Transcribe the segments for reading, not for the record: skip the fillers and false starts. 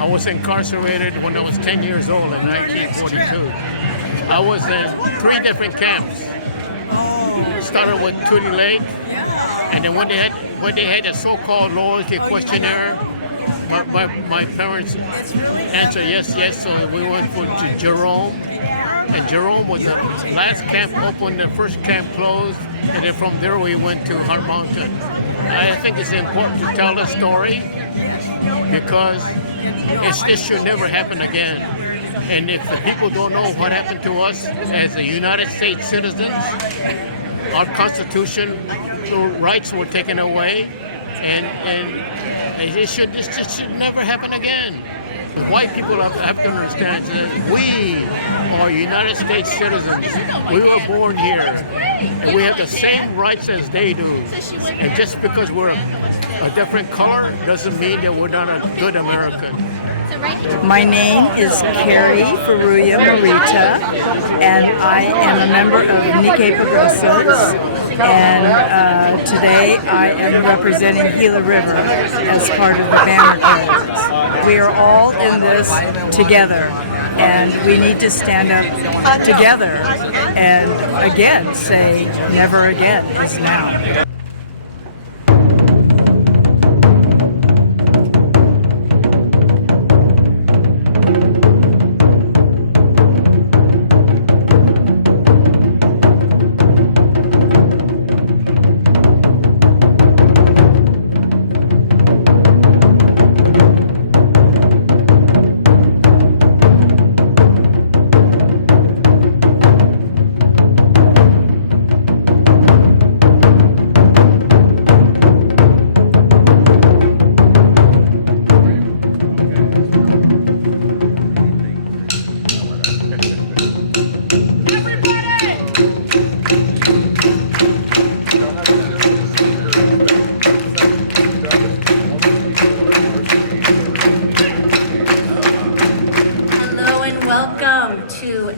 I was incarcerated when I was 10 years old in 1942. I was in 3 different camps. Started with Tuna Lake, and then when they had a so-called loyalty questionnaire, my parents answered yes, so we went to Jerome, and Jerome was the last camp open, the first camp closed, and then from there we went to Hart Mountain. I think it's important to tell the story because this should never happen again. And if the people don't know what happened to us as a United States citizens, our constitutional rights were taken away, and this should never happen again. White people have to understand that we are United States citizens. We were born here, and we have the same rights as they do. And just because we're a different color doesn't mean that we're not a good American. My name is Carrie Faruya Marita, and I am a member of Nikkei Progressives. And today I am representing Gila River as part of the banner carriers. We are all in this together, and we need to stand up together and again say never again is now.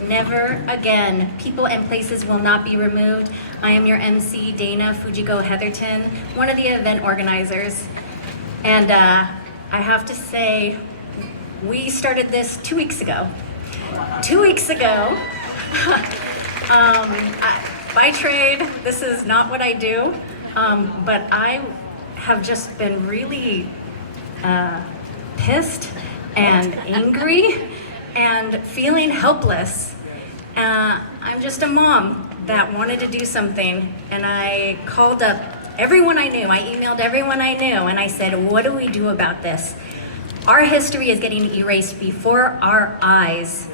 Never again. People and places will not be removed. I am your MC, Dana Fujiko Heatherton, one of the event organizers. And I have to say, we started this 2 weeks ago. 2 weeks ago, by trade, this is not what I do, but I have just been really pissed and angry and feeling helpless. I'm just a mom that wanted to do something, and I called up everyone I knew. I emailed everyone I knew, and I said, what do we do about this? Our history is getting erased before our eyes.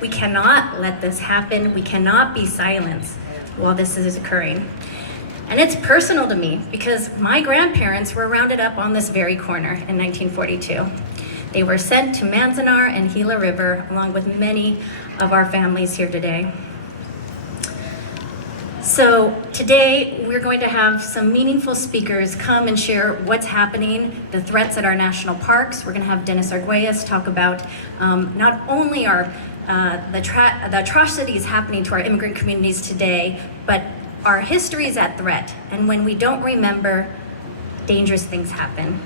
We cannot let this happen. We cannot be silenced while this is occurring. And it's personal to me because my grandparents were rounded up on this very corner in 1942. They were sent to Manzanar and Gila River, along with many of our families here today. So today, we're going to have some meaningful speakers come and share what's happening, the threats at our national parks. We're gonna have Dennis Arguelles talk about not only the atrocities happening to our immigrant communities today, but our history is at threat. And when we don't remember, dangerous things happen.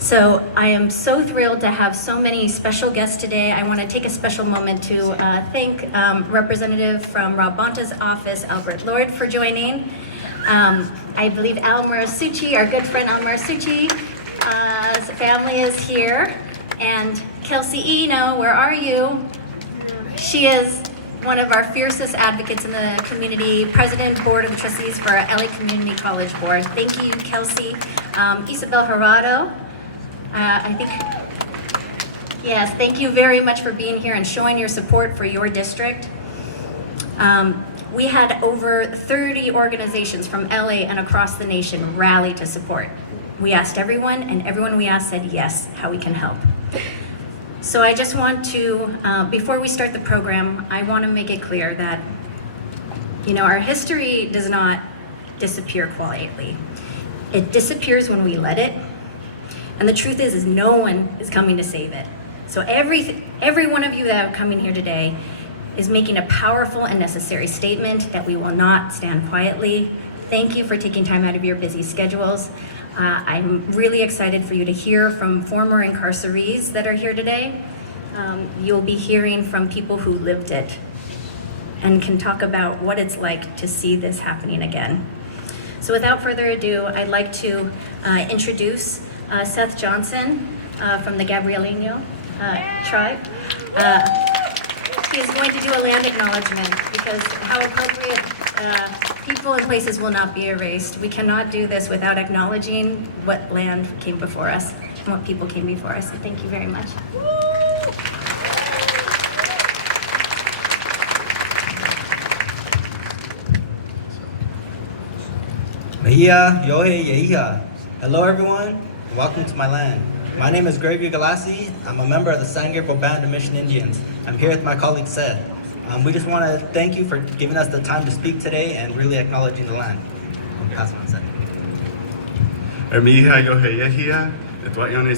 So I am so thrilled to have so many special guests today. I want to take a special moment to thank Representative from Rob Bonta's office, Albert Lord, for joining. I believe Al Marasucci, our good friend Al Marasucci's family is here. And Kelsey Eno, where are you? She is one of our fiercest advocates in the community, President Board of Trustees for our LA Community College Board. Thank you, Kelsey. Isabel Gerardo. Yes, thank you very much for being here and showing your support for your district. We had over 30 organizations from LA and across the nation rally to support. We asked everyone, and everyone we asked said yes, how we can help. So I just want to, before we start the program, I want to make it clear that, our history does not disappear quietly. It disappears when we let it. And the truth is no one is coming to save it. So every one of you that are coming here today is making a powerful and necessary statement that we will not stand quietly. Thank you for taking time out of your busy schedules. I'm really excited for you to hear from former incarcerees that are here today. You'll be hearing from people who lived it and can talk about what it's like to see this happening again. So without further ado, I'd like to introduce Seth Johnson from the Gabrielino tribe. He is going to do a land acknowledgement because how appropriate, people and places will not be erased. We cannot do this without acknowledging what land came before us and what people came before us. So thank you very much. Hello everyone, welcome to my land. My name is Gravy Galassi. I'm a member of the San Gabriel Band of Mission Indians. I'm here with my colleague Seth. We just want to thank you for giving us the time to speak today and really acknowledging the land. Pass it on, Seth.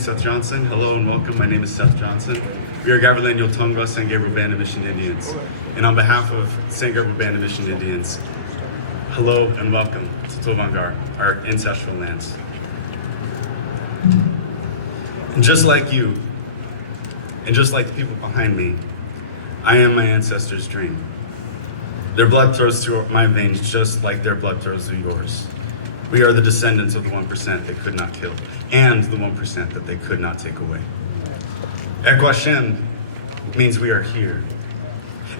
Seth Johnson. Hello and welcome. My name is Seth Johnson. We are Gabrielino Tongva San Gabriel Band of Mission Indians. And on behalf of San Gabriel Band of Mission Indians, hello and welcome to Tovangar, our ancestral lands. And just like you, and just like the people behind me, I am my ancestors' dream. Their blood flows through my veins just like their blood flows through yours. We are the descendants of the 1% they could not kill, and the 1% that they could not take away. Ekwashem means we are here.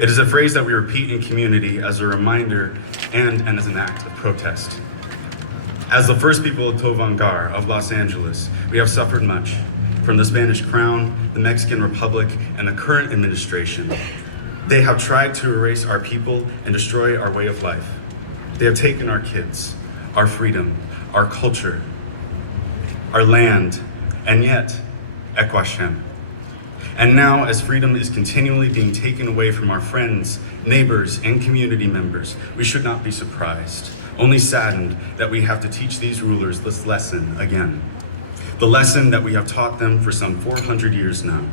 It is a phrase that we repeat in community as a reminder and as an act of protest. As the first people of Tovangar of Los Angeles, we have suffered much from the Spanish Crown, the Mexican Republic, and the current administration. They have tried to erase our people and destroy our way of life. They have taken our kids, our freedom, our culture, our land, and yet, Ekwashem. And now, as freedom is continually being taken away from our friends, neighbors, and community members, we should not be surprised, only saddened that we have to teach these rulers this lesson again. The lesson that we have taught them for some 400 years now.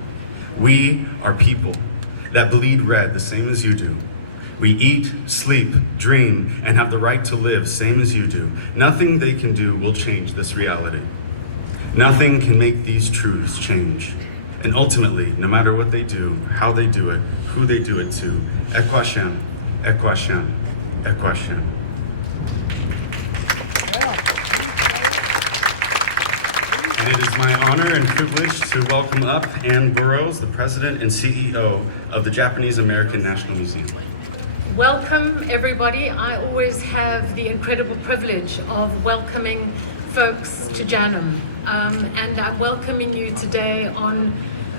We are people that bleed red the same as you do. We eat, sleep, dream, and have the right to live same as you do. Nothing they can do will change this reality. Nothing can make these truths change. And ultimately, no matter what they do, how they do it, who they do it to, Ekwashem, Ekwashem, Ekwashem. And it is my honor and privilege to welcome up Ann Burroughs, the President and CEO of the Japanese American National Museum. Welcome, everybody. I always have the incredible privilege of welcoming folks to Janum. And I'm welcoming you today on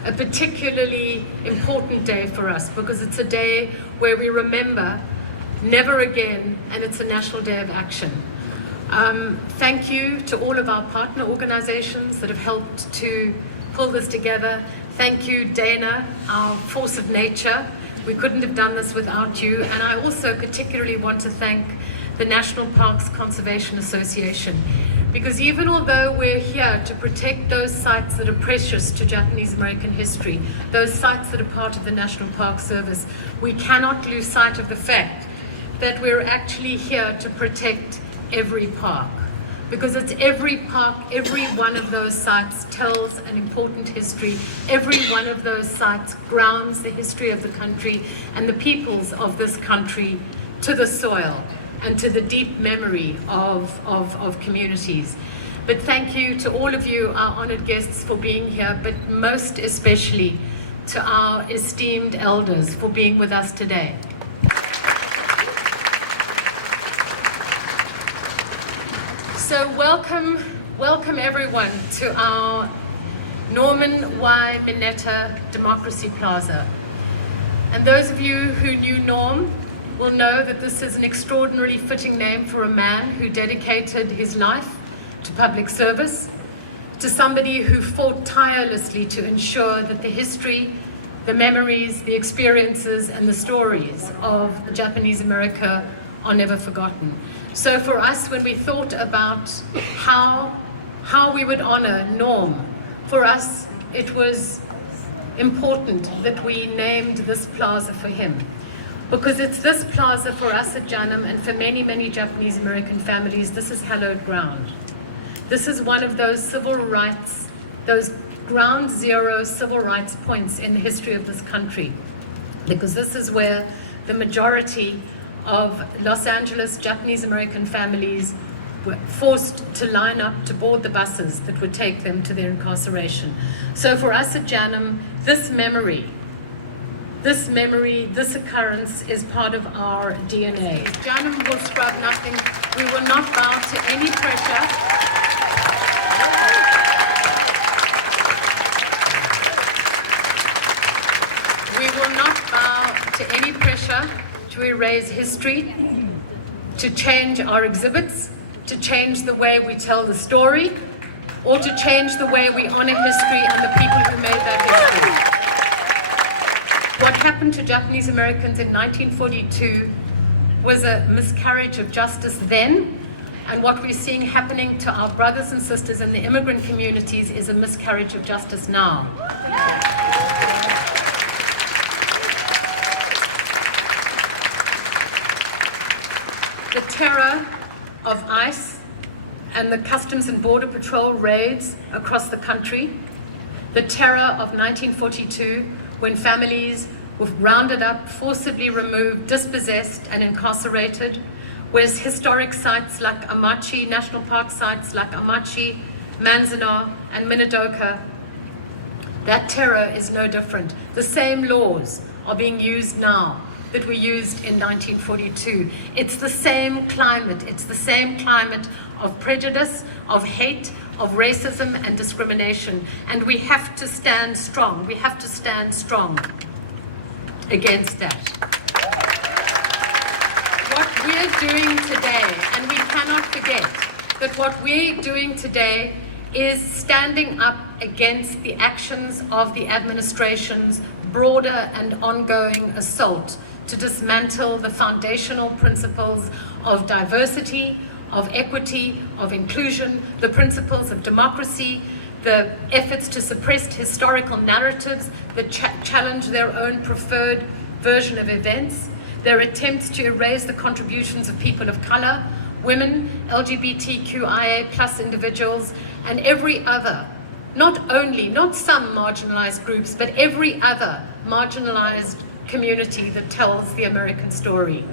a particularly important day for us because it's a day where we remember never again, and it's a National Day of Action. Thank you to all of our partner organizations that have helped to pull this together. Thank you, Dana, our force of nature. We couldn't have done this without you. And I also particularly want to thank the National Parks Conservation Association, because even although we're here to protect those sites that are precious to Japanese American history, those sites that are part of the National Park Service, we cannot lose sight of the fact that we're actually here to protect every park. Because it's every park, every one of those sites tells an important history. Every one of those sites grounds the history of the country and the peoples of this country to the soil and to the deep memory of communities. But thank you to all of you, our honored guests, for being here, but most especially to our esteemed elders for being with us today. So welcome everyone to our Norman Y. Mineta Democracy Plaza. And those of you who knew Norm will know that this is an extraordinarily fitting name for a man who dedicated his life to public service, to somebody who fought tirelessly to ensure that the history, the memories, the experiences, and the stories of Japanese America are never forgotten. So for us, when we thought about how we would honor Norm, for us it was important that we named this plaza for him. Because it's this plaza for us at Janum, and for many, many Japanese American families, this is hallowed ground. This is one of those civil rights, those ground zero civil rights points in the history of this country. Because this is where the majority of Los Angeles Japanese American families were forced to line up to board the buses that would take them to their incarceration. So for us at Janum, this memory, this occurrence is part of our DNA. Janum will scrub nothing. We will not bow to any pressure. We will not bow to any pressure to erase history, to change our exhibits, to change the way we tell the story, or to change the way we honor history and the people who made that history. What happened to Japanese Americans in 1942 was a miscarriage of justice then, and what we're seeing happening to our brothers and sisters in the immigrant communities is a miscarriage of justice now. The terror of ICE and the Customs and Border Patrol raids across the country, the terror of 1942 when families were rounded up, forcibly removed, dispossessed and incarcerated, whereas historic sites like Amachi, national park sites like Amachi, Manzanar and Minidoka, that terror is no different. The same laws are being used now that were used in 1942. It's the same climate. It's the same climate of prejudice, of hate, of racism and discrimination. And we have to stand strong. We have to stand strong against that. What we're doing today, and we cannot forget that what we're doing today is standing up against the actions of the administration's broader and ongoing assault to dismantle the foundational principles of diversity, of equity, of inclusion, the principles of democracy, the efforts to suppress historical narratives that challenge their own preferred version of events, their attempts to erase the contributions of people of color, women, LGBTQIA plus individuals, and every other, not some marginalized groups, but every other marginalized community that tells the American story.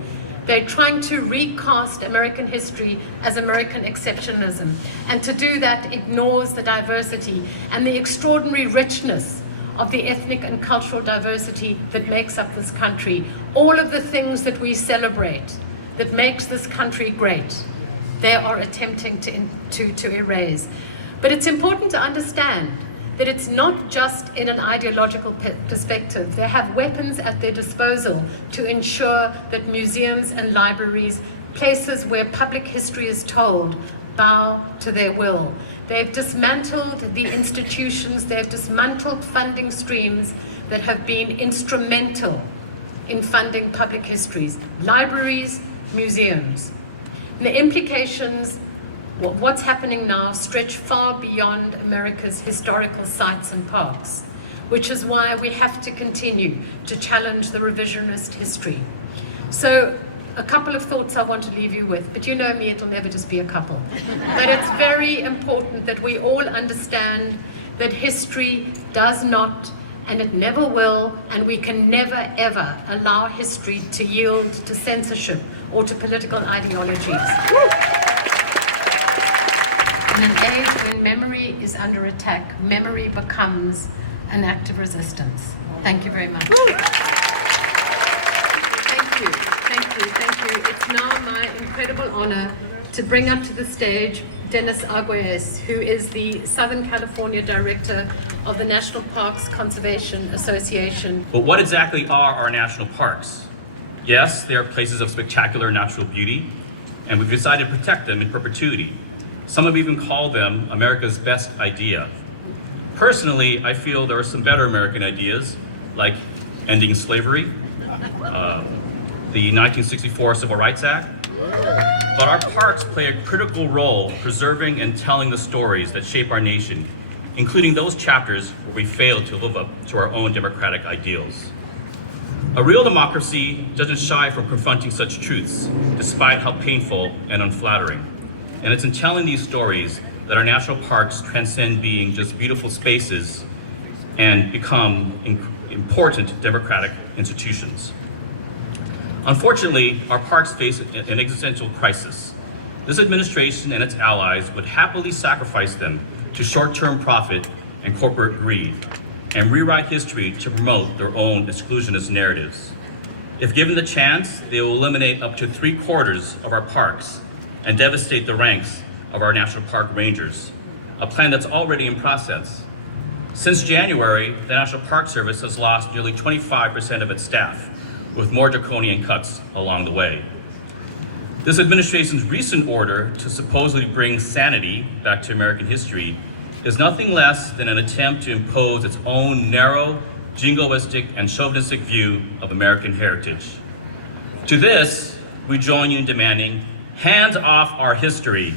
They're trying to recast American history as American exceptionalism, and to do that ignores the diversity and the extraordinary richness of the ethnic and cultural diversity that makes up this country. All of the things that we celebrate that makes this country great, they are attempting to erase. But it's important to understand that it's not just in an ideological perspective. They have weapons at their disposal to ensure that museums and libraries, places where public history is told, bow to their will. They've dismantled the institutions, they've dismantled funding streams that have been instrumental in funding public histories, libraries, museums. And the implications, what's happening now, stretch far beyond America's historical sites and parks, which is why we have to continue to challenge the revisionist history. So a couple of thoughts I want to leave you with, but you know me, it'll never just be a couple. But it's very important that we all understand that history does not, and it never will, and we can never ever allow history to yield to censorship or to political ideologies. In an age when memory is under attack, memory becomes an act of resistance. Thank you very much. Thank you. It's now my incredible honor to bring up to the stage Dennis Arguelles, who is the Southern California Director of the National Parks Conservation Association. But what exactly are our national parks? Yes, they are places of spectacular natural beauty, and we've decided to protect them in perpetuity. Some have even called them America's best idea. Personally, I feel there are some better American ideas, like ending slavery, the 1964 Civil Rights Act. But our parks play a critical role preserving and telling the stories that shape our nation, including those chapters where we failed to live up to our own democratic ideals. A real democracy doesn't shy from confronting such truths, despite how painful and unflattering. And it's in telling these stories that our national parks transcend being just beautiful spaces and become important democratic institutions. Unfortunately, our parks face an existential crisis. This administration and its allies would happily sacrifice them to short-term profit and corporate greed, and rewrite history to promote their own exclusionist narratives. If given the chance, they will eliminate up to 3/4 of our parks and devastate the ranks of our national park rangers, a plan that's already in process. Since January, the National Park Service has lost nearly 25% of its staff, with more draconian cuts along the way. This administration's recent order to supposedly bring sanity back to American history is nothing less than an attempt to impose its own narrow, jingoistic, and chauvinistic view of American heritage. To this, we join you in demanding, hands off our history.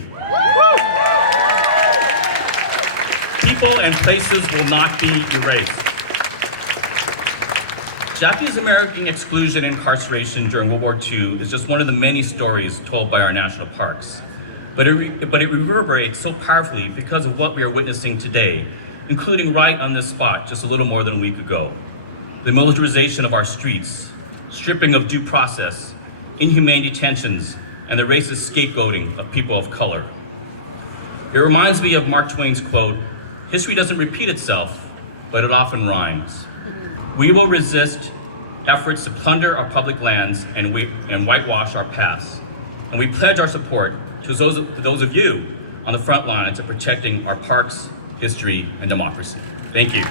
People and places will not be erased. Japanese American exclusion and incarceration during World War II is just one of the many stories told by our national parks. But it reverberates so powerfully because of what we are witnessing today, including right on this spot just a little more than a week ago. The militarization of our streets, stripping of due process, inhumane detentions, and the racist scapegoating of people of color. It reminds me of Mark Twain's quote, "History doesn't repeat itself, but it often rhymes." We will resist efforts to plunder our public lands and whitewash our past. And we pledge our support to those of you on the front lines of protecting our parks, history, and democracy. Thank you.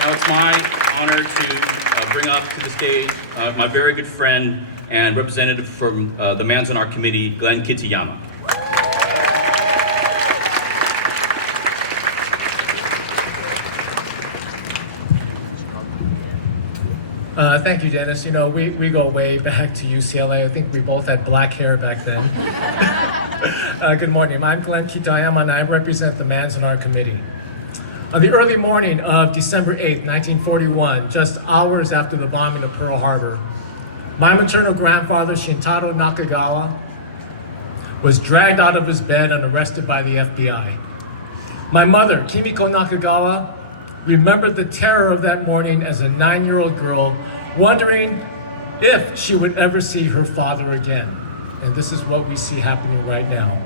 Now it's my honor to bring up to the stage my very good friend and representative from the Manzanar Committee, Glenn Kitayama. Thank you, Dennis. You know, we go way back to UCLA. I think we both had black hair back then. Good morning. I'm Glenn Kitayama, and I represent the Manzanar Committee. On the early morning of December 8, 1941, just hours after the bombing of Pearl Harbor, my maternal grandfather, Shintaro Nakagawa, was dragged out of his bed and arrested by the FBI. My mother, Kimiko Nakagawa, remembered the terror of that morning as a 9-year-old girl, wondering if she would ever see her father again. And this is what we see happening right now.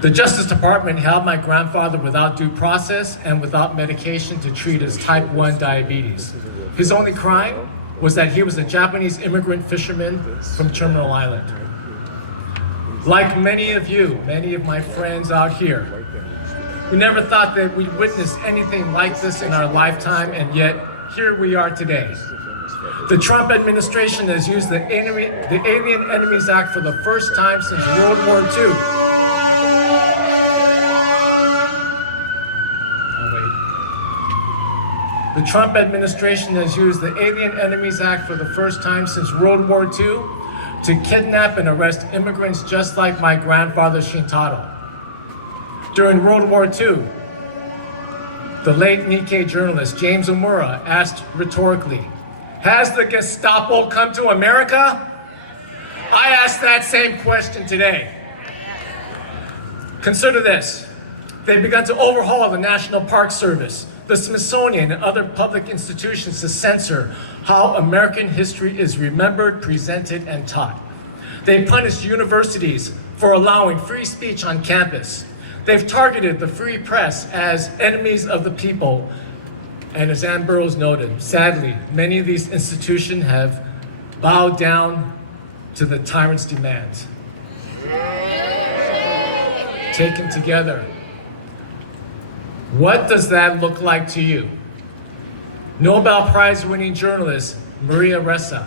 The Justice Department held my grandfather without due process and without medication to treat his type 1 diabetes. His only crime was that he was a Japanese immigrant fisherman from Terminal Island. Like many of you, many of my friends out here, we never thought that we'd witness anything like this in our lifetime, and yet here we are today. The Trump administration has used the Alien Enemies Act for the first time since World War II. The Trump administration has used the Alien Enemies Act for the first time since World War II to kidnap and arrest immigrants just like my grandfather Shintaro. During World War II, the late Nikkei journalist James Omura asked rhetorically, "Has the Gestapo come to America?" I ask that same question today. Consider this. They've begun to overhaul the National Park Service, the Smithsonian, and other public institutions to censor how American history is remembered, presented, and taught. They punished universities for allowing free speech on campus. They've targeted the free press as enemies of the people. And as Ann Burroughs noted, sadly, many of these institutions have bowed down to the tyrant's demands. Taken together, what does that look like to you? Nobel Prize-winning journalist Maria Ressa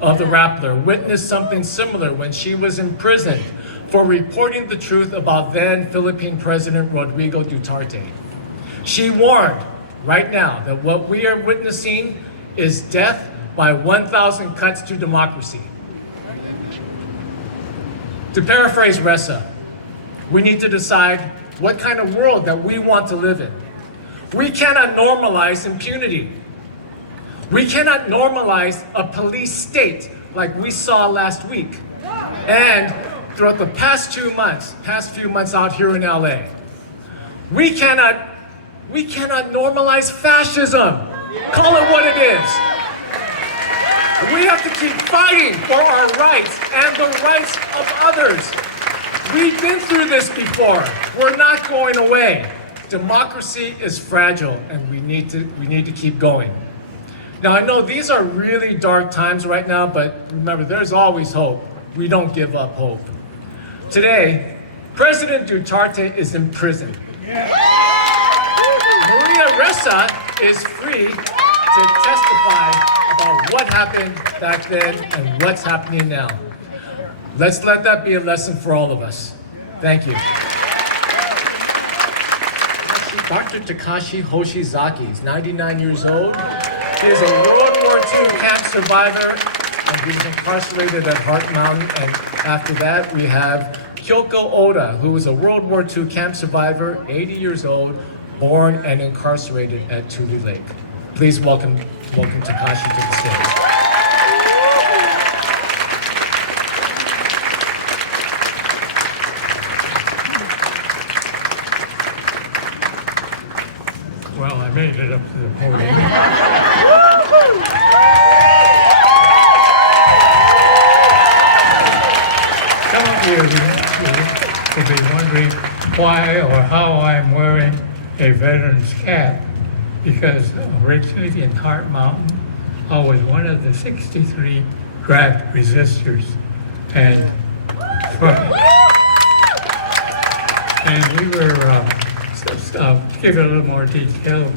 of the Rappler witnessed something similar when she was imprisoned for reporting the truth about then Philippine President Rodrigo Duterte. She warned right now that what we are witnessing is death by 1,000 cuts to democracy. To paraphrase Ressa, we need to decide what kind of world that we want to live in. We cannot normalize impunity. We cannot normalize a police state like we saw last week and throughout the past few months out here in LA. We cannot normalize fascism. Call it what it is. We have to keep fighting for our rights and the rights of others. We've been through this before. We're not going away. Democracy is fragile, and we need to keep going. Now, I know these are really dark times right now, but remember, there's always hope. We don't give up hope. Today, President Duterte is in prison. Maria Ressa is free to testify about what happened back then and what's happening now. Let's let that be a lesson for all of us. Thank you. Dr. Takashi Hoshizaki is 99 years old. He is a World War II camp survivor, and he was incarcerated at Heart Mountain. And after that, we have Kyoko Oda, who was a World War II camp survivor, 80 years old, born and incarcerated at Tuna Lake. Please welcome Takashi to the stage. Well, I made it up to the podium. Some of you will be wondering why or how I'm wearing a veteran's cap, because originally in Heart Mountain, I was one of the 63 draft resistors, and we were, I'll give it a little more detail,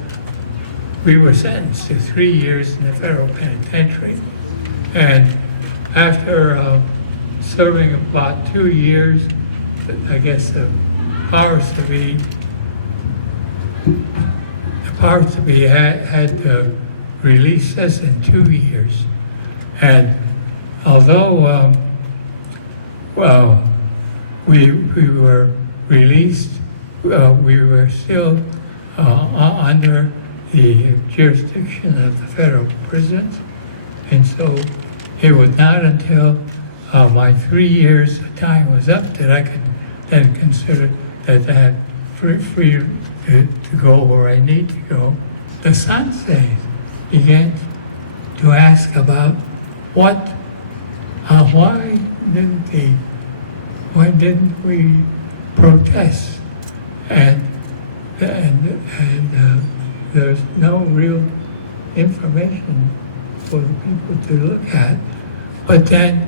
we were sentenced to 3 years in the federal penitentiary, and after serving about 2 years, I guess the powers to be had to release us in 2 years. And although we were released, we were still under the jurisdiction of the federal prisons, and so it was not until my 3 years time was up that I could then consider that I had free to go where I need to go. The sensei began to ask about why didn't we protest? And there's no real information for the people to look at. But then,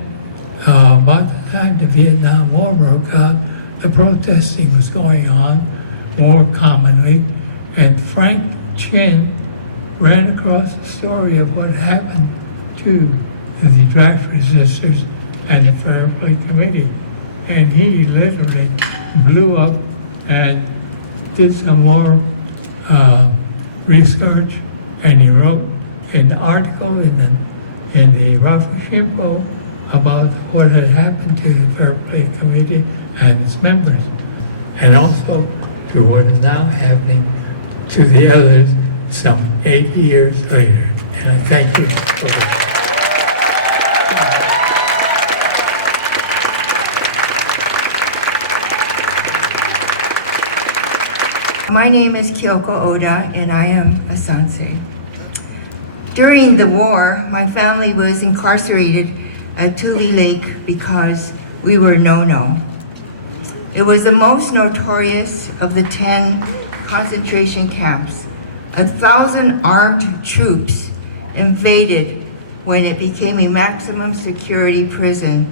about the time the Vietnam War broke out, the protesting was going on more commonly, and Frank Chin ran across the story of what happened to the draft resistors and the Fair Play Committee. And he literally blew up and did some more research, and he wrote an article in the Rafu about what had happened to the Fair Play Committee and its members, and also to what is now happening to the others some 80 years later. And I thank you for that. My name is Kyoko Oda, and I am a sensei. During the war, my family was incarcerated at Tule Lake because we were no-no. It was the most notorious of the 10 concentration camps. 1,000 armed troops invaded when it became a maximum security prison.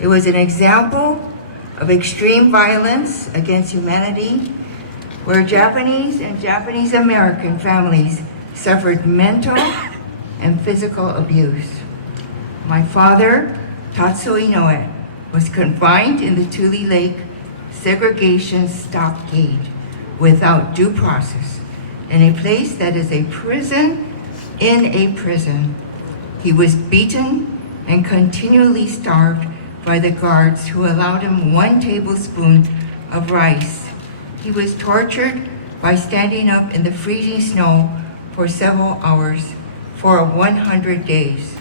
It was an example of extreme violence against humanity, where Japanese and Japanese American families suffered mental and physical abuse. My father, Tatsuo Inoue, was confined in the Tule Lake segregation stockade without due process in a place that is a prison in a prison. He was beaten and continually starved by the guards who allowed him 1 tablespoon of rice. He was tortured by standing up in the freezing snow for several hours for 100 days.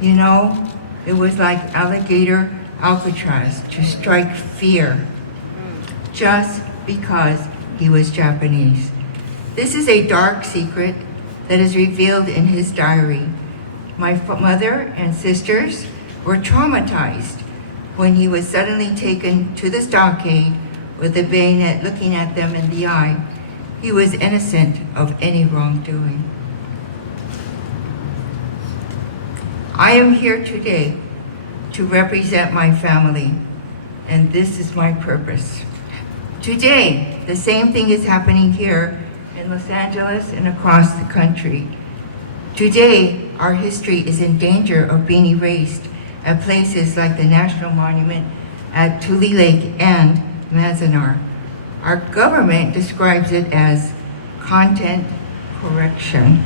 You know, it was like alligator Alcatraz to strike fear just because he was Japanese. This is a dark secret that is revealed in his diary. My mother and sisters were traumatized when he was suddenly taken to the stockade with a bayonet looking at them in the eye. He was innocent of any wrongdoing. I am here today to represent my family, and this is my purpose. Today, the same thing is happening here in Los Angeles and across the country. Today, our history is in danger of being erased at places like the National Monument at Tule Lake and Manzanar. Our government describes it as content correction.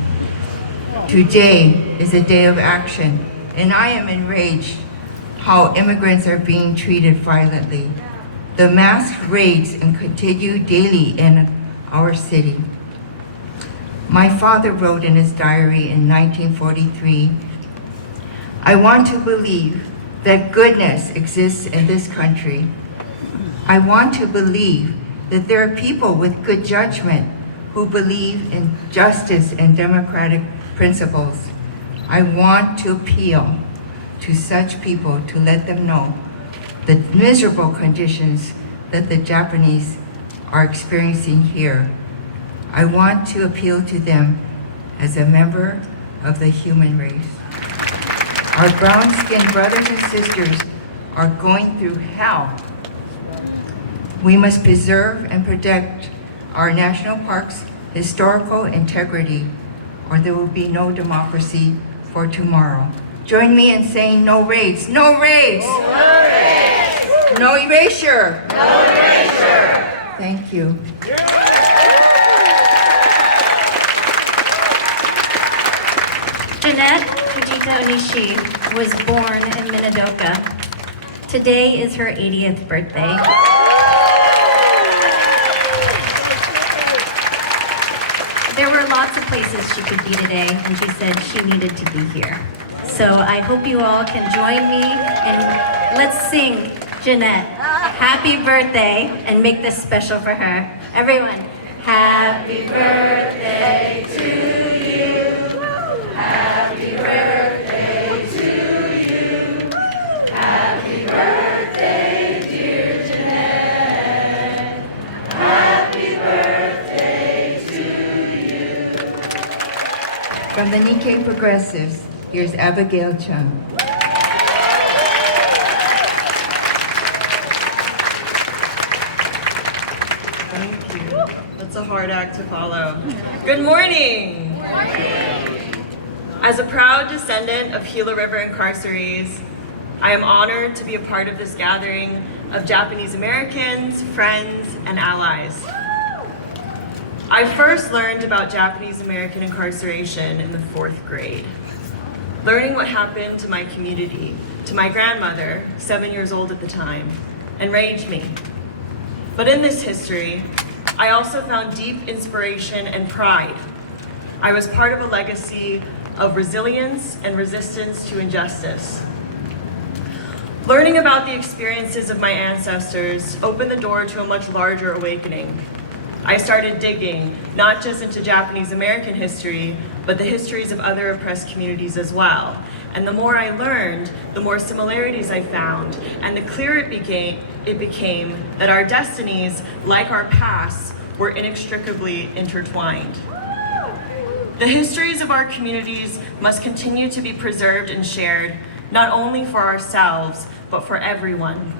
Today is a day of action, and I am enraged how immigrants are being treated violently. The mass raids and continue daily in our city. My father wrote in his diary in 1943, "I want to believe that goodness exists in this country. I want to believe that there are people with good judgment who believe in justice and democratic principles. I want to appeal to such people to let them know the miserable conditions that the Japanese are experiencing here. I want to appeal to them as a member of the human race. Our brown-skinned brothers and sisters are going through hell. We must preserve and protect our national parks' historical integrity, or there will be no democracy for tomorrow. Join me in saying no raids, no raids! No raids! No erasure! No erasure! Thank you. Jeanette Fujita Onishi was born in Minidoka. Today is her 80th birthday. There were lots of places she could be today, and she said she needed to be here. So I hope you all can join me, and let's sing Jeanette happy birthday and make this special for her. Everyone, happy birthday to you. Happy birthday to you. Happy birthday, dear Jeanette. Happy birthday to you. From the Nikkei Progressives, here's Abigail Chung. Thank you. That's a hard act to follow. Good morning. As a proud descendant of Gila River incarcerees, I am honored to be a part of this gathering of Japanese Americans, friends, and allies. I first learned about Japanese American incarceration in the 4th grade. Learning what happened to my community, to my grandmother, 7 years old at the time, enraged me. But in this history, I also found deep inspiration and pride. I was part of a legacy of resilience and resistance to injustice. Learning about the experiences of my ancestors opened the door to a much larger awakening. I started digging, not just into Japanese American history, but the histories of other oppressed communities as well. And the more I learned, the more similarities I found, and the clearer it became that our destinies, like our pasts, were inextricably intertwined. The histories of our communities must continue to be preserved and shared, not only for ourselves, but for everyone.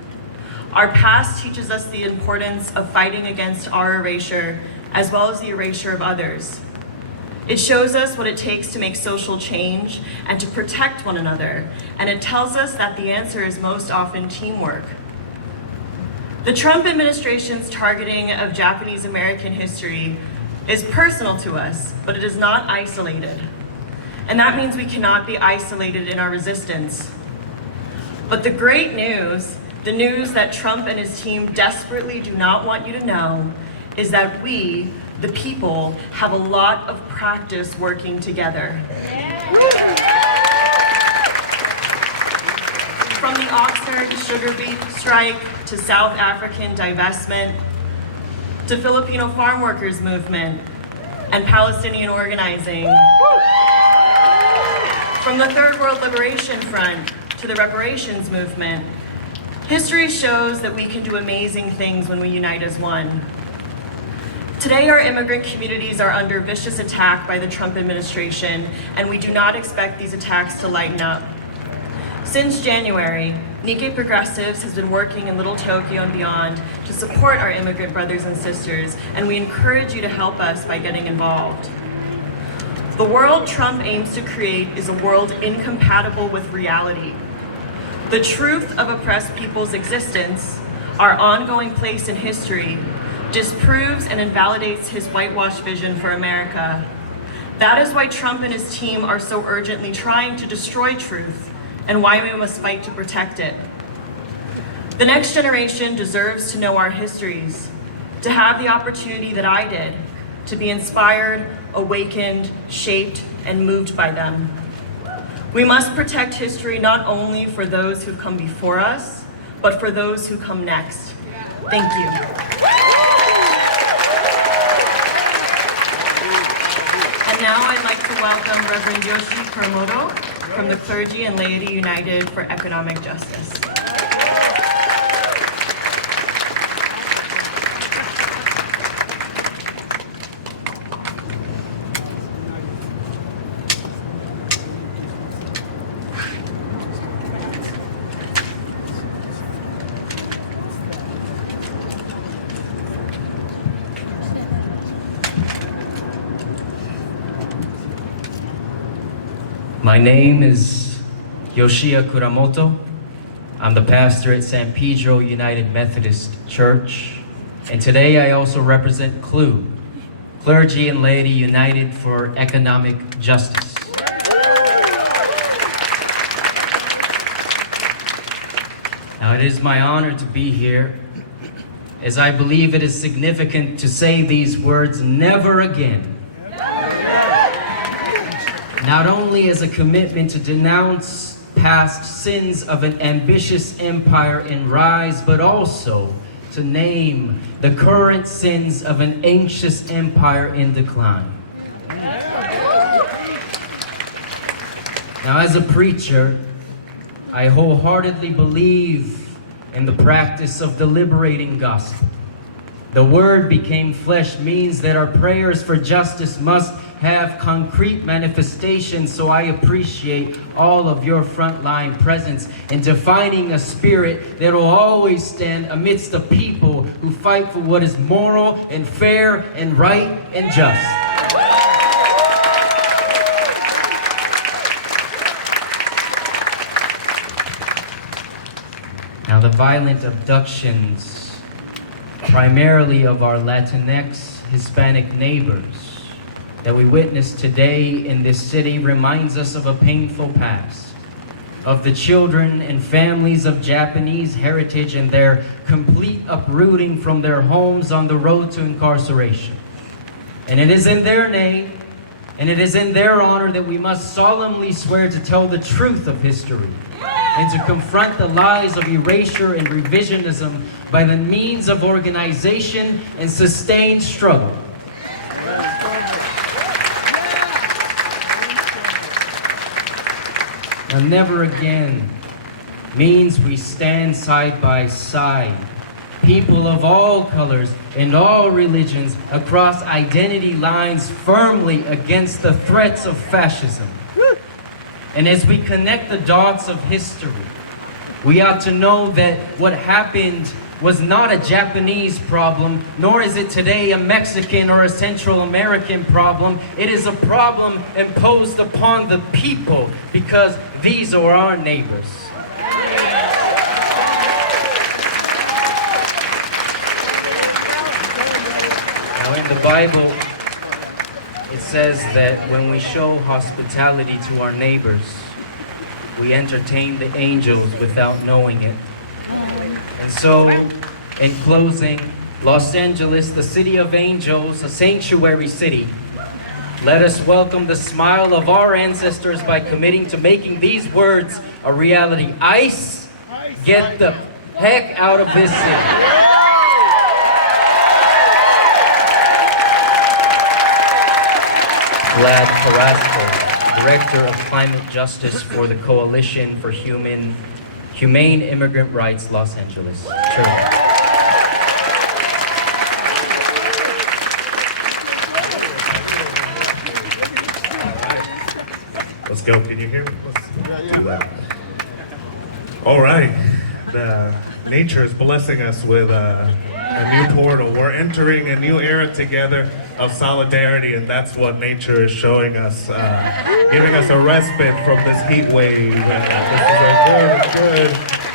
Our past teaches us the importance of fighting against our erasure, as well as the erasure of others. It shows us what it takes to make social change and to protect one another, and it tells us that the answer is most often teamwork. The Trump administration's targeting of Japanese American history is personal to us, but it is not isolated. And that means we cannot be isolated in our resistance. But the great news, the news that Trump and his team desperately do not want you to know, is that we, the people, have a lot of practice working together. From the Oxnard sugar beet strike to South African divestment to Filipino farm workers movement and Palestinian organizing. From the Third World Liberation Front to the reparations movement, history shows that we can do amazing things when we unite as one. Today, our immigrant communities are under vicious attack by the Trump administration, and we do not expect these attacks to lighten up. Since January, Nikkei Progressives has been working in Little Tokyo and beyond to support our immigrant brothers and sisters, and we encourage you to help us by getting involved. The world Trump aims to create is a world incompatible with reality. The truth of oppressed people's existence, our ongoing place in history, disproves and invalidates his whitewashed vision for America. That is why Trump and his team are so urgently trying to destroy truth, and why we must fight to protect it. The next generation deserves to know our histories, to have the opportunity that I did, to be inspired, awakened, shaped, and moved by them. We must protect history not only for those who come before us, but for those who come next. Thank you. And now I'd like to welcome Reverend Yoshi Kuramoto from the Clergy and Laity United for Economic Justice. My name is Yoshia Kuramoto. I'm the pastor at San Pedro United Methodist Church. And today I also represent CLU, Clergy and Laity United for Economic Justice. Now it is my honor to be here, as I believe it is significant to say these words, never again. Not only as a commitment to denounce past sins of an ambitious empire in rise, but also to name the current sins of an anxious empire in decline. Now, as a preacher, I wholeheartedly believe in the practice of the liberating gospel. The word became flesh means that our prayers for justice must have concrete manifestations, so I appreciate all of your frontline presence in defining a spirit that will always stand amidst the people who fight for what is moral and fair and right and just. Now, the violent abductions, primarily of our Latinx Hispanic neighbors, that we witness today in this city reminds us of a painful past, of the children and families of Japanese heritage and their complete uprooting from their homes on the road to incarceration. And it is in their name, and it is in their honor that we must solemnly swear to tell the truth of history and to confront the lies of erasure and revisionism by the means of organization and sustained struggle. Now, never again means we stand side by side, people of all colors and all religions across identity lines firmly against the threats of fascism. And as we connect the dots of history, we ought to know that what happened was not a Japanese problem, nor is it today a Mexican or a Central American problem. It is a problem imposed upon the people because these are our neighbors. Now in the Bible, it says that when we show hospitality to our neighbors, we entertain the angels without knowing it. And so, in closing, Los Angeles, the city of angels, a sanctuary city, let us welcome the smile of our ancestors by committing to making these words a reality. ICE, get the heck out of this city. Vlad Carrasco, Director of Climate Justice for the Coalition for Humane Immigrant Rights, Los Angeles. True. Let's go. Can you hear me? Let's do that. All right. Nature is blessing us with a new portal. We're entering a new era together of solidarity, and that's what nature is showing us, giving us a respite from this heat wave. And this is a good.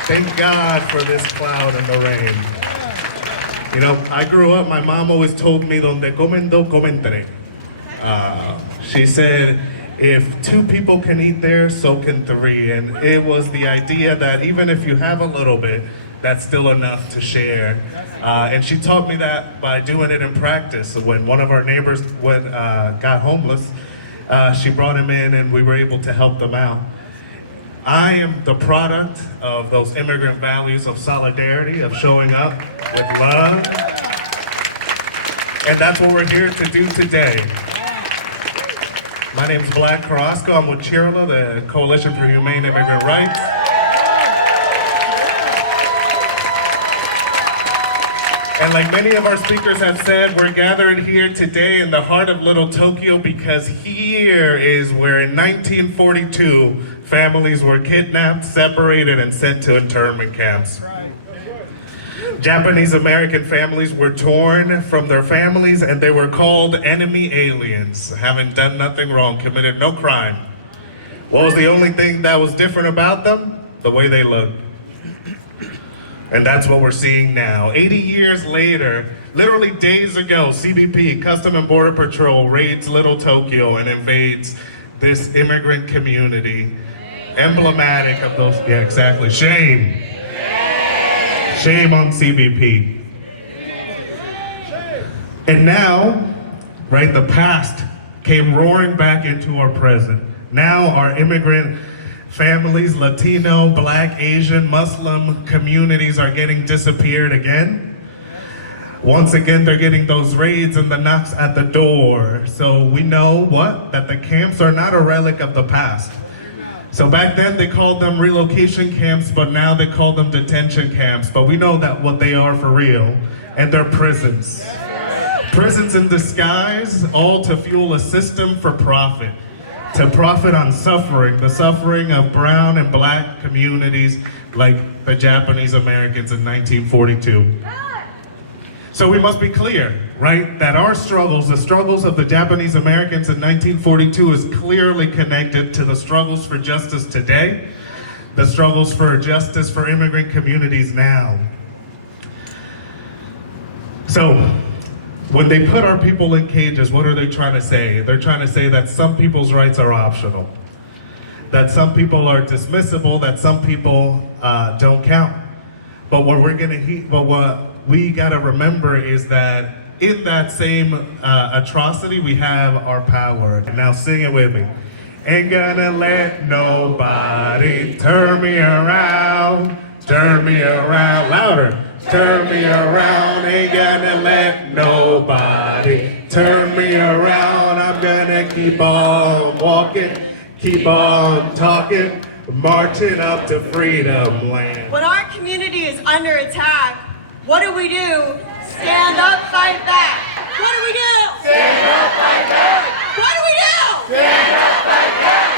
Thank God for this cloud and the rain. You know, I grew up, my mom always told me, donde comen dos, comen tres. She said, if two people can eat there, so can three. And it was the idea that even if you have a little bit, that's still enough to share. And she taught me that by doing it in practice. When one of our neighbors got homeless, she brought him in and we were able to help them out. I am the product of those immigrant values of solidarity, of showing up with love. And that's what we're here to do today. My name is Vlad Carrasco. I'm with CHIRLA, the Coalition for Humane Immigrant Rights. And like many of our speakers have said, we're gathered here today in the heart of Little Tokyo because here is where in 1942, families were kidnapped, separated, and sent to internment camps. Japanese American families were torn from their families and they were called enemy aliens, having done nothing wrong, committed no crime. What was the only thing that was different about them? The way they looked. And that's what we're seeing now. 80 years later, literally days ago, CBP, Custom and Border Patrol, raids Little Tokyo and invades this immigrant community. Emblematic of those, yeah, exactly. Shame. Shame on CBP. And now, right, the past came roaring back into our present. Now our immigrant families, Latino, Black, Asian, Muslim communities are getting disappeared again. Once again, they're getting those raids and the knocks at the door. So we know what? That the camps are not a relic of the past. So back then they called them relocation camps, but now they call them detention camps. But we know that what they are for real, and they're prisons. Prisons in disguise, all to fuel a system for profit. To profit on suffering, the suffering of brown and black communities like the Japanese Americans in 1942. So we must be clear, right, that our struggles, the struggles of the Japanese Americans in 1942 is clearly connected to the struggles for justice today, the struggles for justice for immigrant communities now. So, when they put our people in cages, what are they trying to say? They're trying to say that some people's rights are optional, that some people are dismissible, that some people don't count. But what we gotta remember is that in that same atrocity, we have our power. Now sing it with me. Ain't gonna let nobody turn me around, louder. Turn me around, ain't gonna let nobody turn me around. I'm gonna keep on walking, keep on talking, marching up to freedom land. When our community is under attack, what do? Stand up, fight back. What do? Stand up, fight back. What do? Stand up, fight back.